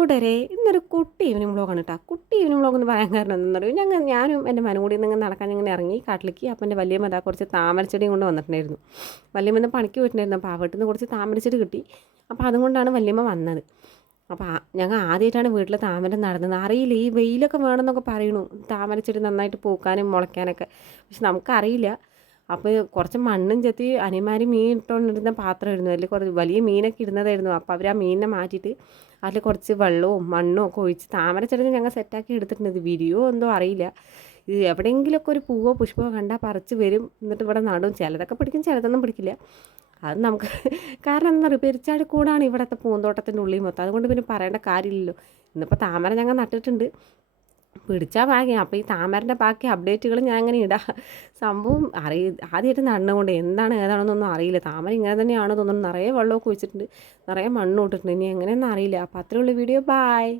കൂട്ടരെ ഇന്നൊരു കുട്ടി ഈവനിങ് വ്ളോഗാണ് കേട്ടോ. കുട്ടി ഈവനിങ് വ്ളോഗ് എന്ന് പറയാൻ കാരണം എന്താണെന്ന് പറയും, ഞാനും എൻ്റെ മനും കൂടി ഇങ്ങനെ നടക്കാൻ ഇങ്ങനെ ഇറങ്ങി കാട്ടിലേക്ക്. അപ്പം എൻ്റെ വലിയമ്മ അതാ കുറച്ച് താമരച്ചെടിയും കൊണ്ട് വന്നിട്ടുണ്ടായിരുന്നു. വല്യമ്മ ഇന്ന് പണിക്ക് പോയിട്ടുണ്ടായിരുന്നു. അപ്പോൾ വീട്ടിൽ നിന്ന് കുറച്ച് താമരച്ചെടി കിട്ടി. അപ്പോൾ അതുകൊണ്ടാണ് വല്യമ്മ വന്നത്. അപ്പോൾ ഞങ്ങൾ ആദ്യമായിട്ടാണ് വീട്ടിൽ താമര നടന്നത്. അറിയില്ല, ഈ വെയിലൊക്കെ വേണമെന്നൊക്കെ പറയണു താമരച്ചെടി നന്നായിട്ട് പൂക്കാനും മുളയ്ക്കാനൊക്കെ. പക്ഷെ നമുക്കറിയില്ല. അപ്പോൾ കുറച്ച് മണ്ണും ചെത്തി അനിയന്മാർ മീൻ ഇട്ടുകൊണ്ടിരുന്ന പാത്രമായിരുന്നു. അതിൽ കുറച്ച് വലിയ മീനൊക്കെ ഇടുന്നതായിരുന്നു. അപ്പോൾ അവർ ആ മീനിനെ മാറ്റിയിട്ട് അതിൽ കുറച്ച് വെള്ളവും മണ്ണും ഒക്കെ ഒഴിച്ച് താമരച്ചെടി ഞങ്ങൾ സെറ്റാക്കി എടുത്തിട്ടുണ്ട്. ഇത് വിരിയോ എന്തോ അറിയില്ല. ഇത് എവിടെയെങ്കിലുമൊക്കെ ഒരു പൂവോ പുഷ്പമോ കണ്ടാൽ പറിച്ച് വരും, എന്നിട്ട് ഇവിടെ നടും. ചിലതൊക്കെ പിടിക്കും, ചിലതൊന്നും പിടിക്കില്ല. അത് നമുക്ക് കാരണം എന്താ പറയുക, പെരിച്ചാടി കൂടാണ് ഇവിടുത്തെ പൂന്തോട്ടത്തിൻ്റെ ഉള്ളിൽ മൊത്തം. അതുകൊണ്ട് പിന്നെ പറയേണ്ട കാര്യമില്ലല്ലോ. ഇന്നിപ്പോൾ താമര ഞങ്ങൾ നട്ടിട്ടുണ്ട്, പിടിച്ചാൽ ഭാഗ്യം. അപ്പോൾ ഈ താമരൻ്റെ ബാക്കി അപ്ഡേറ്റുകൾ ഞാൻ അങ്ങനെ ഇടാം. സംഭവം ആദ്യമായിട്ട് നടന്നുകൊണ്ട് എന്താണ് ഏതാണെന്നൊന്നും അറിയില്ല. താമര ഇങ്ങനെ തന്നെയാണോ തോന്നുന്നു. നിറയെ വെള്ളമൊക്കെ ഒഴിച്ചിട്ടുണ്ട്, നിറയെ മണ്ണ് ഇട്ടിട്ടുണ്ട്. ഇനി എങ്ങനെയൊന്നും അറിയില്ല. അപ്പോൾ അത്രയുള്ള വീഡിയോ. ബായ്.